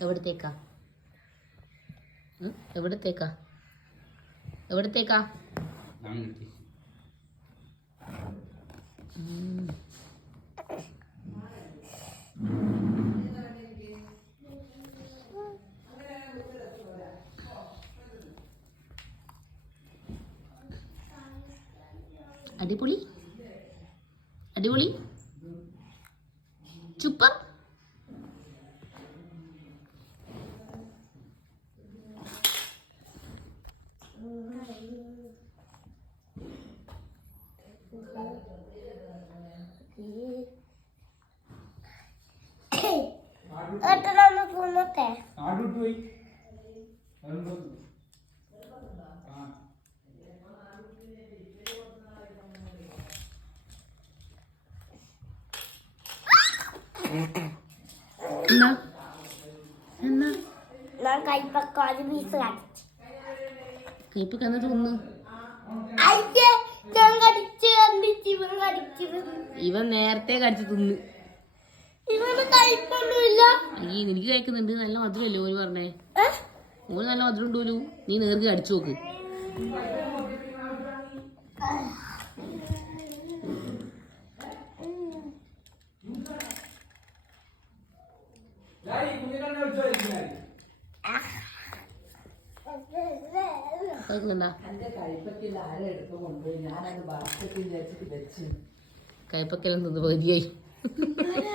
എവിടത്തേക്കാ? എവിടത്തേക്കാ? എവിടത്തേക്കാ? അടിപൊളി. അടിപൊളി. സൂപ്പർ പോയി എന്നാ? എന്നാ? ഞാൻ കൈപ്പക്ക ഒരു പീസ് കടിച്ചു കയ്പ് കന്ന് തിന്നു ഞാൻ ഇവൻ കടിച്ചു ഇവൻ നേരത്തെ കടിച്ചു തിന്ന്. ഈ എനിക്ക് കഴിക്കുന്നുണ്ട്. നല്ല മധുരല്ലേ ഓര് പറഞ്ഞേ? ഓര് നല്ല മധുരം ഉണ്ടോലു നീ നേർക്ക് കടിച്ചു നോക്ക്. കഴിക്കുന്നുണ്ടാ കയ്പക്കെല്ലാം തിന്ന് പകുതിയായി ദൈവം തിന്നു